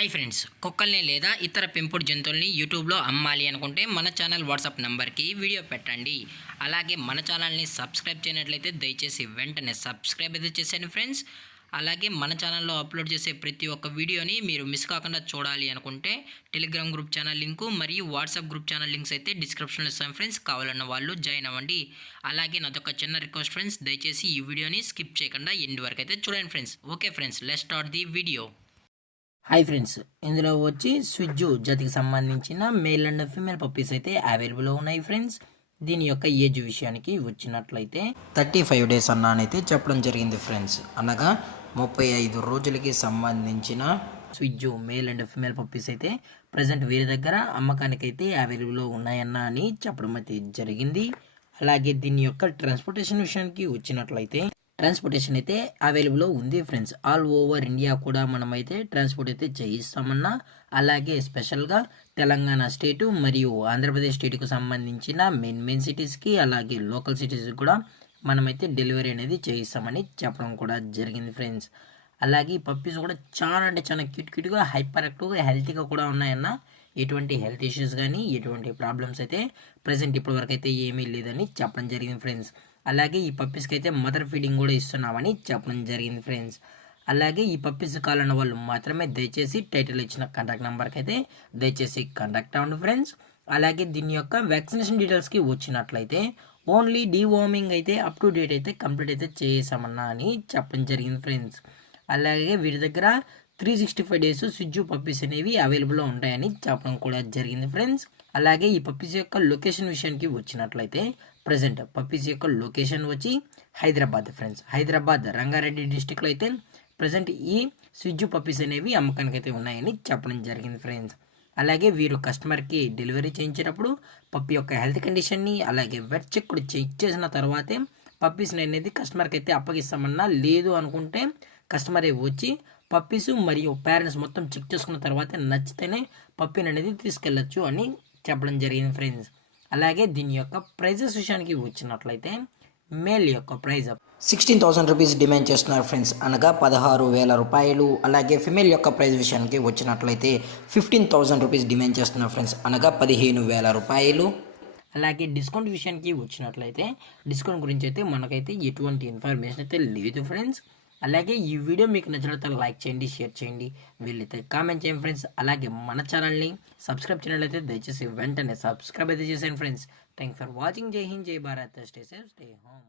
Hi friends, కుక్కల్ని లేదా ఇతర పెంపుడు జంతువుల్ని యూట్యూబ్లో అమ్మాలి అనుకుంటే మన ఛానల్ వాట్సాప్ నెంబర్కి వీడియో పెట్టండి. అలాగే మన ఛానల్ని సబ్స్క్రైబ్ చేయనట్లయితే దయచేసి వెంటనే సబ్స్క్రైబ్ అయితే చేసేయండి ఫ్రెండ్స్. అలాగే మన ఛానల్లో అప్లోడ్ చేసే ప్రతి ఒక్క వీడియోని మీరు మిస్ కాకుండా చూడాలి అనుకుంటే టెలిగ్రామ్ గ్రూప్ ఛానల్ లింకు మరియు వాట్సాప్ గ్రూప్ ఛానల్ లింక్స్ అయితే డిస్క్రిప్షన్లో ఇస్తాను ఫ్రెండ్స్. కావాలన్న వాళ్ళు జాయిన్ అవ్వండి. అలాగే నాదొక చిన్న రిక్వెస్ట్ ఫ్రెండ్స్, దయచేసి ఈ వీడియోని స్కిప్ చేయకుండా ఎండ్ వరకు అయితే చూడండి friends. Okay friends, let's start the video. Hi friends, ఇందులో వచ్చి స్విజ్జు జాతికి సంబంధించిన మేల్ అండ్ ఫీమేల్ పప్పీస్ అయితే అవైలబుల్లో ఉన్నాయి ఫ్రెండ్స్. దీని యొక్క ఏజ్ విషయానికి వచ్చినట్లయితే 35 days అన్నానైతే చెప్పడం జరిగింది ఫ్రెండ్స్. అనగా 35 రోజులకి సంబంధించిన స్విజ్జు మేల్ అండ్ ఫీమేల్ పప్పీస్ అయితే ప్రజెంట్ వీరి దగ్గర అమ్మకానికి అయితే అవైలబుల్లో ఉన్నాయన్న అని చెప్పడం అయితే జరిగింది. అలాగే దీని యొక్క ట్రాన్స్పోర్టేషన్ విషయానికి వచ్చినట్లయితే ట్రాన్స్పోర్టేషన్ అయితే అవైలబుల్లో ఉంది ఫ్రెండ్స్. ఆల్ ఓవర్ ఇండియా కూడా మనమైతే ట్రాన్స్పోర్ట్ అయితే చేయిస్తామన్నా. అలాగే స్పెషల్గా తెలంగాణ స్టేటు మరియు ఆంధ్రప్రదేశ్ స్టేట్కు సంబంధించిన మెయిన్ సిటీస్కి అలాగే లోకల్ సిటీస్కి కూడా మనమైతే డెలివరీ అనేది చేయిస్తామని చెప్పడం కూడా జరిగింది ఫ్రెండ్స్. అలాగే ఈ పప్పీస్ కూడా చాలా అంటే చాలా క్యూట్గా హైపర్ యాక్టివ్గా హెల్తీగా కూడా ఉన్నాయన్న. ఎటువంటి హెల్త్ ఇష్యూస్ కానీ ఎటువంటి ప్రాబ్లమ్స్ అయితే ప్రజెంట్ ఇప్పటి వరకు అయితే ఏమీ లేదని చెప్పడం జరిగింది ఫ్రెండ్స్. అలాగే ఈ పప్పీస్కి అయితే మదర్ ఫీడింగ్ కూడా ఇస్తున్నామని చెప్పడం జరిగింది ఫ్రెండ్స్. అలాగే ఈ పప్పీస్ కావాలన్న వాళ్ళు మాత్రమే దయచేసి టైటిల్ ఇచ్చిన కాంటాక్ట్ నెంబర్కి అయితే దయచేసి కాంటాక్ట్ అవ్వండి ఫ్రెండ్స్. అలాగే దీని యొక్క వ్యాక్సినేషన్ డీటెయిల్స్కి వచ్చినట్లయితే ఓన్లీ డీవార్మింగ్ అయితే అప్ టు డేట్ అయితే కంప్లీట్ అయితే చేసామన్నా అని చెప్పడం జరిగింది ఫ్రెండ్స్. అలాగే వీరి దగ్గర 365 days స్విజ్జు పప్పీస్ అనేవి అవైలబుల్లో ఉంటాయని చెప్పడం కూడా జరిగింది ఫ్రెండ్స్. అలాగే ఈ పప్పీస్ యొక్క లొకేషన్ విషయానికి వచ్చినట్లయితే ప్రజెంట్ పప్పీస్ యొక్క లొకేషన్ వచ్చి హైదరాబాద్ ఫ్రెండ్స్. హైదరాబాద్ రంగారెడ్డి డిస్టిక్లో అయితే ప్రజెంట్ ఈ స్విజ్జు పప్పీస్ అనేవి అమ్మకానికి అయితే ఉన్నాయని చెప్పడం జరిగింది ఫ్రెండ్స్. అలాగే వీరు కస్టమర్కి డెలివరీ చేయించేటప్పుడు పప్పీ యొక్క హెల్త్ కండిషన్ని అలాగే వెట్ చెక్ కూడా చెక్ చేసిన తర్వాతే పప్పీస్ని అనేది కస్టమర్కి అయితే అప్పగిస్తామన్నా. లేదు అనుకుంటే కస్టమరే వచ్చి పప్పీస్ మరియు పేరెంట్స్ మొత్తం చెక్ చేసుకున్న తర్వాత నచ్చితేనే పప్పీని అనేది తీసుకెళ్ళచ్చు అని చెప్పడం జరిగింది ఫ్రెండ్స్. అలాగే దీని యొక్క ప్రైజెస్ విషయానికి వచ్చినట్లయితే మేల్ యొక్క ప్రైజ్ 16,000 రూపీస్ డిమాండ్ చేస్తున్నారు ఫ్రెండ్స్, అనగా 16,000 రూపాయలు. అలాగే ఫిమేల్ యొక్క ప్రైజ్ విషయానికి వచ్చినట్లయితే 15,000 రూపీస్ డిమాండ్ చేస్తున్నారు ఫ్రెండ్స్, అనగా 15,000 రూపాయలు. అలాగే డిస్కౌంట్ విషయానికి వచ్చినట్లయితే డిస్కౌంట్ గురించి అయితే మనకైతే ఎటువంటి ఇన్ఫర్మేషన్ అయితే లేదు ఫ్రెండ్స్. అలాగే ఈ వీడియో మీకు నచ్చినట్లయితే లైక్ చేయండి, షేర్ చేయండి, వీళ్ళైతే కామెంట్ చేయండి ఫ్రెండ్స్. అలాగే మన ఛానల్ని సబ్స్క్రైబ్ చేయనట్లయితే దయచేసి వెంటనే సబ్స్క్రైబ్ అయితే చేసేయండి ఫ్రెండ్స్. Thanks for watching. జై హింద్, జై Bharat, stay safe, stay home.